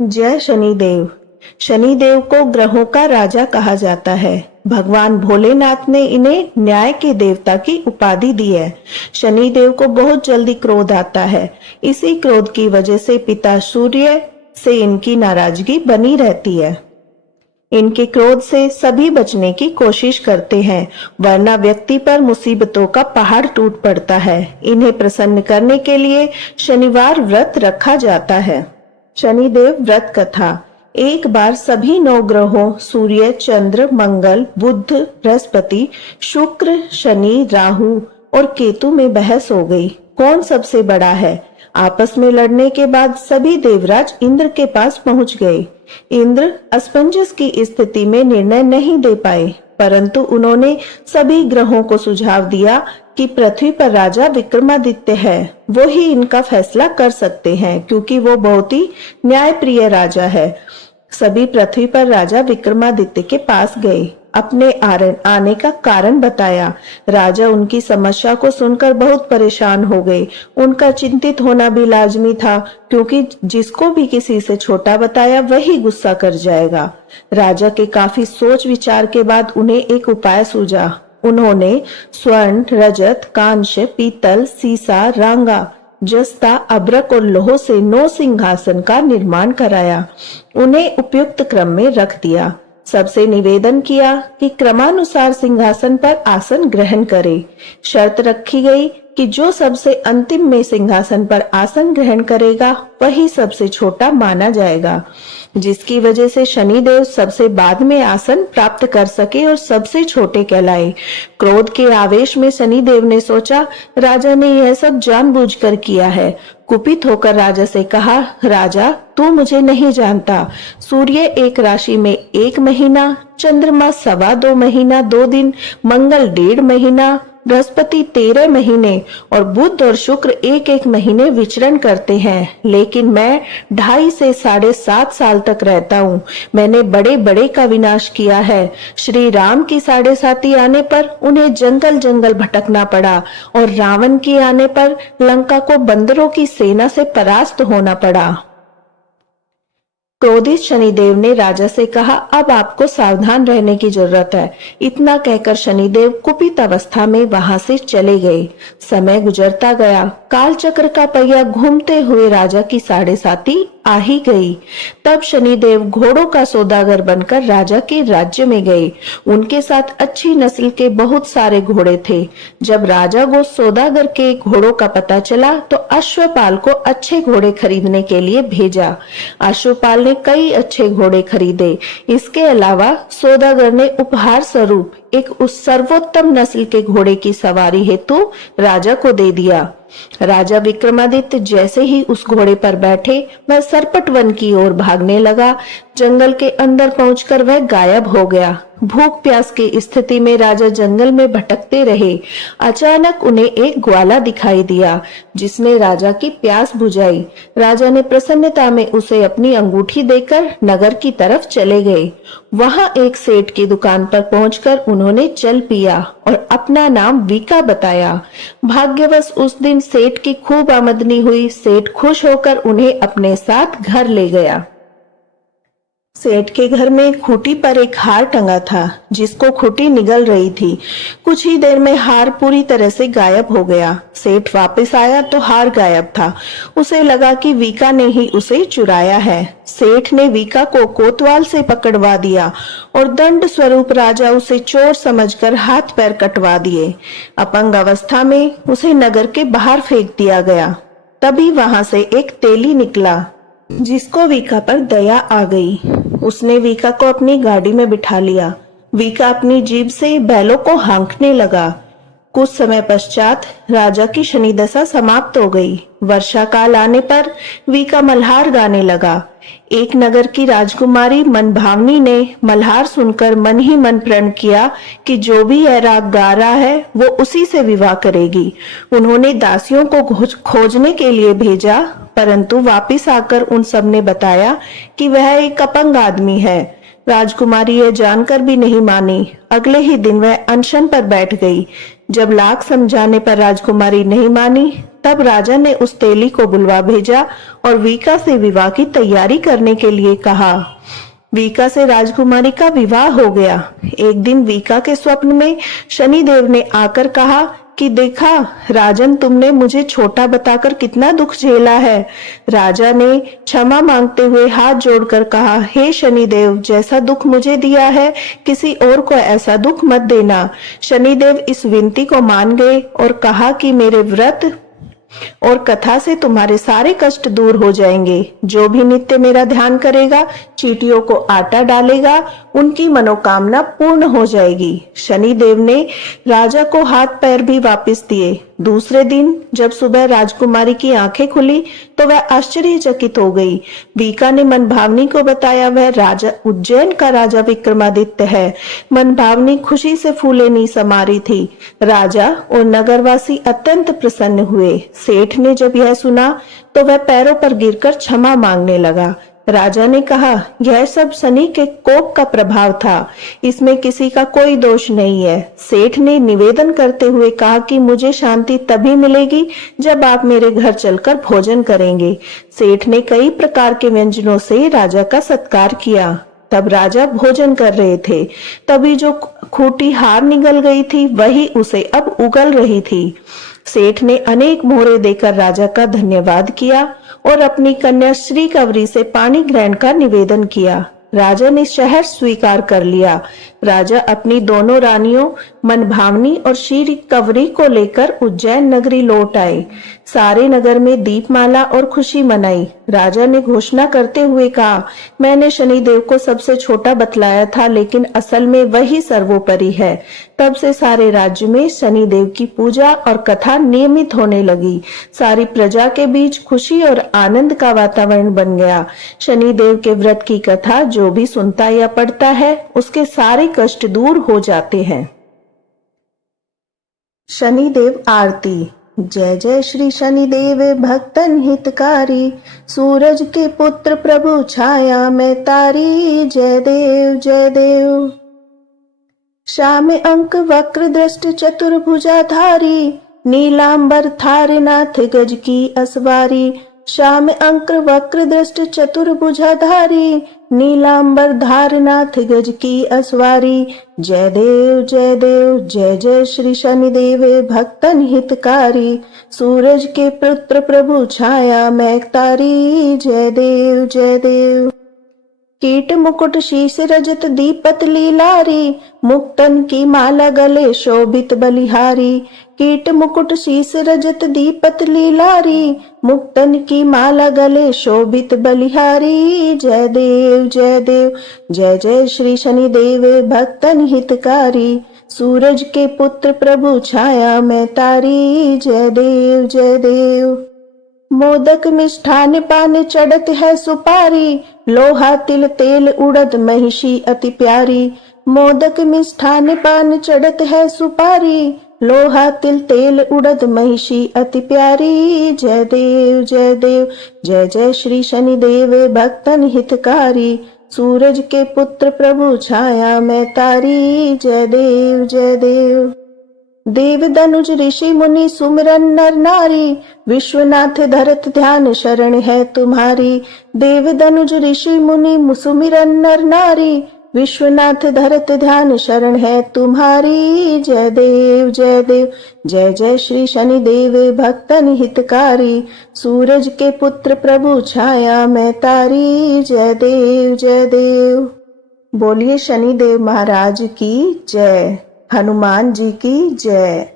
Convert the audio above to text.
जय शनिदेव। शनिदेव को ग्रहों का राजा कहा जाता है। भगवान भोलेनाथ ने इन्हें न्याय के देवता की उपाधि दी है। शनिदेव को बहुत जल्दी क्रोध आता है। इसी क्रोध की वजह से पिता सूर्य से इनकी नाराजगी बनी रहती है। इनके क्रोध से सभी बचने की कोशिश करते हैं, वरना व्यक्ति पर मुसीबतों का पहाड़ टूट पड़ता है। इन्हें प्रसन्न करने के लिए शनिवार व्रत रखा जाता है। शनिदेव व्रत कथा। एक बार सभी 9 ग्रहों सूर्य, चंद्र, मंगल, बुध, बृहस्पति, शुक्र, शनि, राहु और केतु में बहस हो गई, कौन सबसे बड़ा है। आपस में लड़ने के बाद सभी देवराज इंद्र के पास पहुंच गए। इंद्र असमंजस की स्थिति में निर्णय नहीं दे पाए, परंतु उन्होंने सभी ग्रहों को सुझाव दिया कि पृथ्वी पर राजा विक्रमादित्य है, वो ही इनका फैसला कर सकते हैं, क्योंकि वो बहुत ही न्यायप्रिय राजा है। सभी पृथ्वी पर राजा विक्रमादित्य के पास गए, अपने आने का कारण बताया। राजा उनकी समस्या को सुनकर बहुत परेशान हो गए। उनका चिंतित होना भी लाजमी था, क्योंकि जिसको भी किसी से छोटा बताया वही गुस्सा कर जाएगा। राजा के काफी सोच विचार के बाद उन्हें एक उपाय सूझा। उन्होंने स्वर्ण, रजत, कांस्य, पीतल, सीसा, रांगा, जस्ता, अभ्रक और लोह से 9 सिंहासन का निर्माण कराया। उन्हें उपयुक्त क्रम में रख दिया। सबसे निवेदन किया कि क्रमानुसार सिंहासन पर आसन ग्रहण करे। शर्त रखी गई कि जो सबसे अंतिम में सिंहासन पर आसन ग्रहण करेगा वही सबसे छोटा माना जाएगा, जिसकी वजह से शनिदेव सबसे बाद में आसन प्राप्त कर सके और सबसे छोटे कहलाए। क्रोध के आवेश में शनिदेव ने सोचा, राजा ने यह सब जानबूझकर किया है। कुपित होकर राजा से कहा, राजा तू मुझे नहीं जानता। सूर्य एक राशि में 1 महीना, चंद्रमा 2.25 महीना 2 दिन, मंगल 1.5 महीना, बृहस्पति 13 महीने और बुध और शुक्र 1-1 महीने विचरण करते हैं, लेकिन मैं 2.5 से 7.5 साल तक रहता हूँ। मैंने बड़े बड़े का विनाश किया है। श्री राम की 7.5 आने पर उन्हें जंगल जंगल भटकना पड़ा और रावण की आने पर लंका को बंदरों की सेना से परास्त होना पड़ा। क्रोधित शनिदेव ने राजा से कहा, अब आपको सावधान रहने की जरूरत है। इतना कहकर शनिदेव कुपित अवस्था में वहां से चले गए। समय गुजरता गया। कालचक्र का पहिया घूमते हुए राजा की 7.5 आ ही गई। तब शनिदेव घोड़ों का सौदागर बनकर राजा के राज्य में गए। उनके साथ अच्छी नस्ल के बहुत सारे घोड़े थे। जब राजा को सौदागर के घोड़ों का पता चला तो अश्वपाल को अच्छे घोड़े खरीदने के लिए भेजा। अश्वपाल ने कई अच्छे घोड़े खरीदे। इसके अलावा सौदागर ने उपहार स्वरूप एक उस सर्वोत्तम नस्ल के घोड़े की सवारी हेतु राजा को दे दिया। राजा विक्रमादित्य जैसे ही उस घोड़े पर बैठे, वह सरपट वन की ओर भागने लगा। जंगल के अंदर पहुंचकर वह गायब हो गया। भूख प्यास की स्थिति में राजा जंगल में भटकते रहे। अचानक उन्हें एक ग्वाला दिखाई दिया, जिसने राजा की प्यास बुझाई। राजा ने प्रसन्नता में उसे अपनी अंगूठी देकर नगर की तरफ चले गए। वहां एक सेठ की दुकान पर पहुंचकर उन्होंने जल पिया और अपना नाम वीका बताया। भाग्यवश उस दिन सेठ की खूब आमदनी हुई। सेठ खुश होकर उन्हें अपने साथ घर ले गया। सेठ के घर में खूंटी पर एक हार टंगा था, जिसको खूंटी निगल रही थी। कुछ ही देर में हार पूरी तरह से गायब हो गया। सेठ वापस आया तो हार गायब था। उसे लगा कि वीका ने ही उसे चुराया है। सेठ ने वीका को कोतवाल से पकड़वा दिया और दंड स्वरूप राजा उसे चोर समझकर हाथ पैर कटवा दिए। अपंग अवस्था में उसे नगर के बाहर फेंक दिया गया। तभी वहां से एक तेली निकला, जिसको वीका पर दया आ गई। उसने वीका को अपनी गाड़ी में बिठा लिया। वीका अपनी जीभ से बैलों को हाँकने लगा। कुछ समय पश्चात राजा की शनि दशा समाप्त हो गई। वर्षा काल आने पर वीका मल्हार गाने लगा। एक नगर की राजकुमारी मनभावनी ने मल्हार सुनकर मन ही मन प्रण किया कि जो भी यह राग गा रहा है वो उसी से विवाह करेगी। उन्होंने दासियों को खोजने के लिए भेजा, परंतु वापिस आकर उन सब ने बताया कि वह एक अपंग आदमी है। राजकुमारी यह जानकर भी नहीं मानी। अगले ही दिन वह अनशन पर बैठ गई। जब लाख समझाने पर राजकुमारी नहीं मानी, तब राजा ने उस तेली को बुलवा भेजा और वीका से विवाह की तैयारी करने के लिए कहा। वीका से राजकुमारी का विवाह हो गया। एक दिन वीका के स्वप्न में शनिदेव ने आकर कहा कि देखा राजन, तुमने मुझे छोटा बताकर कितना दुख झेला है। राजा ने क्षमा मांगते हुए हाथ जोड़कर कहा, हे शनिदेव, जैसा दुख मुझे दिया है किसी और को ऐसा दुख मत देना। शनिदेव इस विनती को मान गए और कहा कि मेरे व्रत और कथा से तुम्हारे सारे कष्ट दूर हो जाएंगे। जो भी नित्य मेरा ध्यान करेगा, चींटियों को आटा डालेगा, उनकी मनोकामना पूर्ण हो जाएगी। शनिदेव ने राजा को हाथ पैर भी वापस दिए। दूसरे दिन जब सुबह राजकुमारी की आंखें खुली तो वह आश्चर्यचकित हो गई। वीका ने मनभावनी को बताया वह राजा उज्जैन का राजा विक्रमादित्य है। मनभावनी खुशी से फूले समा रही थी। राजा और नगरवासी अत्यंत प्रसन्न हुए। सेठ ने जब यह सुना तो वह पैरों पर गिरकर क्षमा मांगने लगा। राजा ने कहा, यह सब शनि के कोप का प्रभाव था, इसमें किसी का कोई दोष नहीं है। सेठ ने निवेदन करते हुए कहा कि मुझे शांति तभी मिलेगी जब आप मेरे घर चलकर भोजन करेंगे। सेठ ने कई प्रकार के व्यंजनों से राजा का सत्कार किया। तब राजा भोजन कर रहे थे, तभी जो खूंटी हार निगल गई थी वही उसे अब उगल रही थी। सेठ ने अनेक मोहरे देकर राजा का धन्यवाद किया और अपनी कन्या श्री कवरी से पानी ग्रहण का निवेदन किया। राजा ने शहर स्वीकार कर लिया। राजा अपनी दोनों रानियों मनभावनी और श्री कवरी को लेकर उज्जैन नगरी लौट आए। सारे नगर में दीपमाला और खुशी मनाई। राजा ने घोषणा करते हुए कहा, मैंने शनिदेव को सबसे छोटा बतलाया था, लेकिन असल में वही सर्वोपरि है। तब से सारे राज्य में शनिदेव की पूजा और कथा नियमित होने लगी। सारी प्रजा के बीच खुशी और आनंद का वातावरण बन गया। शनिदेव के व्रत की कथा जो भी सुनता या पढ़ता है, उसके सारे कष्ट दूर हो जाते हैं। शनिदेव आरती। जय जय श्री शनिदेव भक्तन हितकारी, सूरज के पुत्र प्रभु छाया में तारी। जय देव जय देव। श्याम अंक वक्र दृष्ट चतुर्भुजाधारी, नीलांबर थारनाथ गज की असवारी। श्याम अंक वक्र दृष्ट चतुर्भुजाधारी, नीलांबर धारनाथ गज की असवारी। जय देव जय देव। जय जय श्री शनिदेव भक्तन हितकारी, सूरज के पुत्र प्रभु छाया में तारी। जय देव जय देव। कीट मुकुट शीश रजत दीपत लीलारी, मुक्तन की माला गले शोभित बलिहारी। कीट मुकुट शीश रजत दीपत लीलारी, मुक्तन की माला गले शोभित बलिहारी। जय देव जय देव। जय जय श्री शनिदेव भक्तन हितकारी, सूरज के पुत्र प्रभु छाया में तारी। जय देव जय देव। मोदक मिष्ठान पान चढ़त है सुपारी, लोहा तिल तेल उड़द महिषी अति प्यारी। मोदक मिष्ठान पान चढ़त है सुपारी, लोहा तिल तेल उड़द महिषी अति प्यारी। जय देव जय देव। जय जय श्री शनिदेव भक्तन हितकारी, सूरज के पुत्र प्रभु छाया में तारी। जय देव जय देव। देव दनुज ऋषि मुनि सुमिरन नर नारी, विश्वनाथ धरत ध्यान शरण है तुम्हारी। देव दनुज ऋषि मुनि सुमिरन नर नारी, विश्वनाथ धरत ध्यान शरण है तुम्हारी। जय देव जय देव। जय जय श्री शनिदेव भक्तन हितकारी, सूरज के पुत्र प्रभु छाया में तारी। जय देव जय देव। बोलिए शनिदेव महाराज की जय। हनुमान जी की जय।